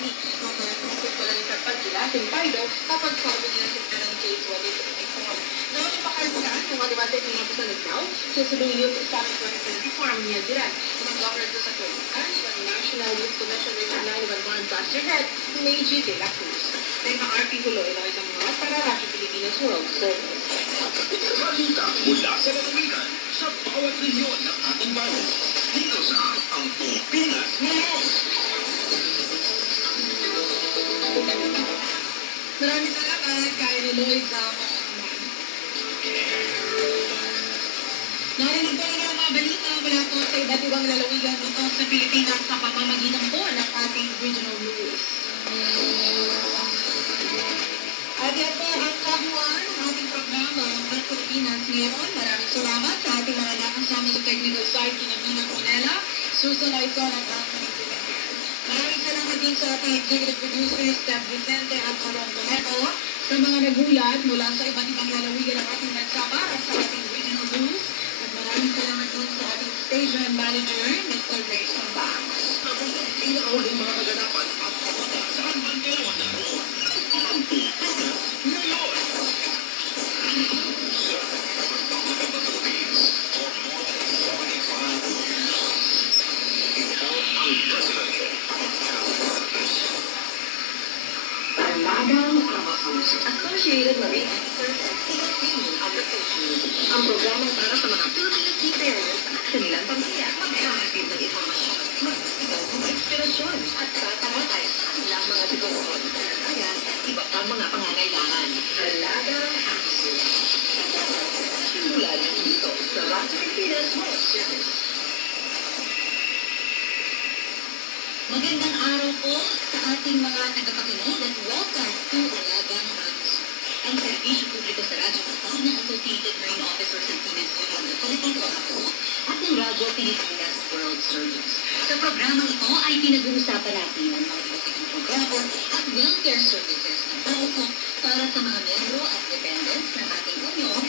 Ani, mga kusog pala ni Kapag Gilasin Pardo kapag sabi niya sa ng J2024. Noon yung pakargaan, kung advantage niya po sa Nagdaw, sa Saluyot Summit 2024 ang niyadiran. Mga governor sa Tulipan, sa National Youth Commission Regional Ivan Pastor Head, Meiji de la Cruz. May RP Hulo, Eloy ng mga para Radyo Pilipinas World Service. Balita mula sa lalawigan sa bawat rehiyon ng ating bayan. Dito sa ang Pilipinas News. Maraming salamat kay Lloyd sa narinig ko rin ang mga balita mula po sa iba't ibang lalawigan dito sa Pilipinas sa pamamagitan po ng ating regional news. At yan po ang kabuuan ng ating programa ng Pilipinas ngayon. Maraming salamat sa ating mga nakasama sa technical side, Kinamina Pinela, Susan Aizon at Anthony Pinela. Maraming salamat din sa ating executive producers, Steph Vicente at Sharon Boneto, sa mga nagulat mula sa iba't ibang lalawigan ng ating bansa para sa ating regional news. At maraming salamat din sa ating station manager, Mr. Ray Sambang. Pinakauling mga kaganapan at kapata saan man kayo naroon. Ang Pilipinas ngayon. Armada Associated Marine Services Philippine Application. Ang programa para sa mga Filipino seafarers at kanilang pamilya. Maghahatid ng informasyon, magsigaw ng inspirasyon at tatangatay sa kanilang mga sitwasyon. Kaya, iba pang mga pangangailangan. Halaga Simula dito sa Radyo Pilipinas World Service. Magandang araw po sa ating mga tagapakinig at welcome to Alagang Hands. Ang serbisyo publiko sa radyo kasama ng Associated Marine Officers and Seamen's Union ng Philippines o APO at ng Radyo Pilipinas World Service. Sa programang ito ay pinag-uusapan natin ang mga iba't programa at welfare services na tauko para sa mga miyembro at dependents ng ating union